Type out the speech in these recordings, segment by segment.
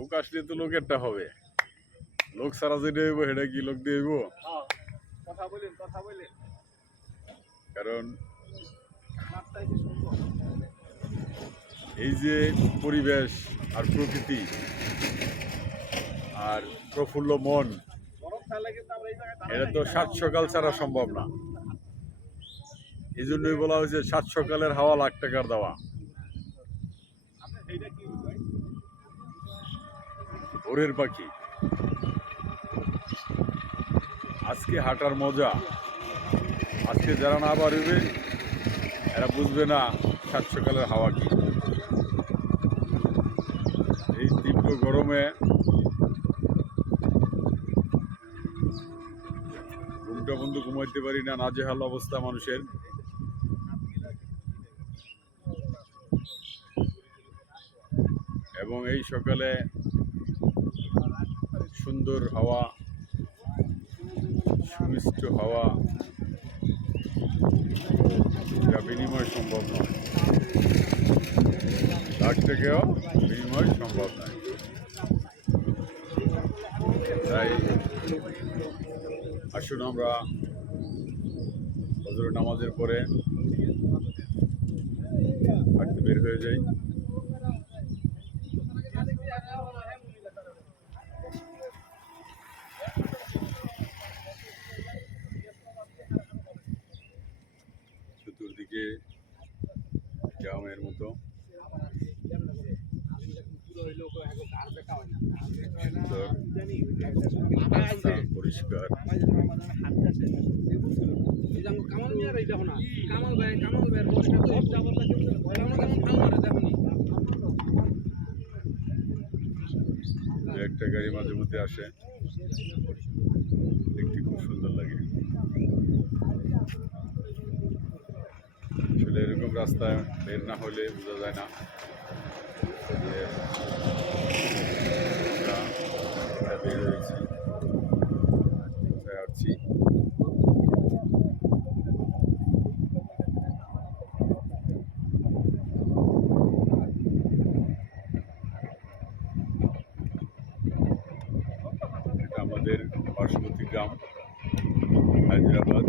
লোক আসলে তো লোকেরটা হবে, লোক সারা যেটা হইব সেটা কি লোক দিয়ে হইব? কারণ এই যে পরিবেশ আর প্রকৃতি আর প্রফুল্ল মন, এটা তো সাত সকাল ছাড়া সম্ভব না। এই জন্যই বলা হয়েছে সাত সকালের হাওয়া লাখ টাকার দেওয়া। ভোরের পাখি আজকে হাঁটার মজা, আজকে যারা না পারবে এরা বুঝবে না সাত সকালের হাওয়া কি। এই তীব্র গরমে ঘুমটা বন্ধু ঘুমাইতে পারি না, নাজেহাল অবস্থা মানুষের। এবং এই সকালে সুন্দর হাওয়া, সুমিষ্ট হাওয়া, যা বিনিময় সম্ভব নয়, তার থেকেও বিনিময় সম্ভব নয়। তাই আসুন আমরা ফজরের নামাজের পরে হাঁটতে বের হয়ে যাই। চতুর্দিকে জামের মতো পরিষ্কার। একটা গাড়ি মাঝে মধ্যে আসে, দেখতে খুব সুন্দর লাগে। আসলে এরকম রাস্তায় বের না হলে বোঝা যায় না যে বের হয়েছি, কোথায় আসছি। এটা আমাদের পার্শ্ববর্তী গ্রাম হায়দ্রাবাদ।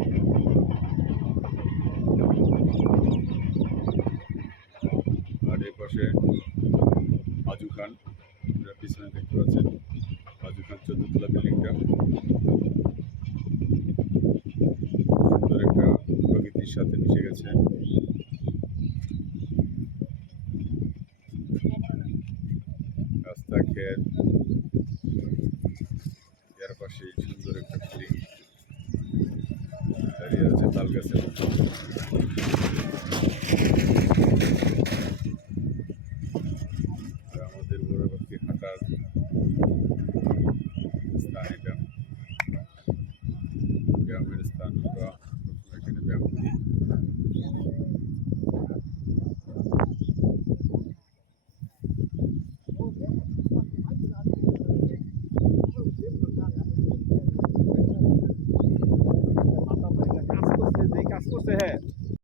আর এর পাশে মাজু খান, পিছনে দেখতে পাচ্ছেন মাজু খান 14 তলা বিল্ডিংটা। সুন্দর একটা প্রকৃতির সাথে মিশে গেছে। রাস্তা, ক্ষেত, এর পাশে সুন্দর একটা বিল্ডিং দাঁড়িয়ে আছে তাল গাছের।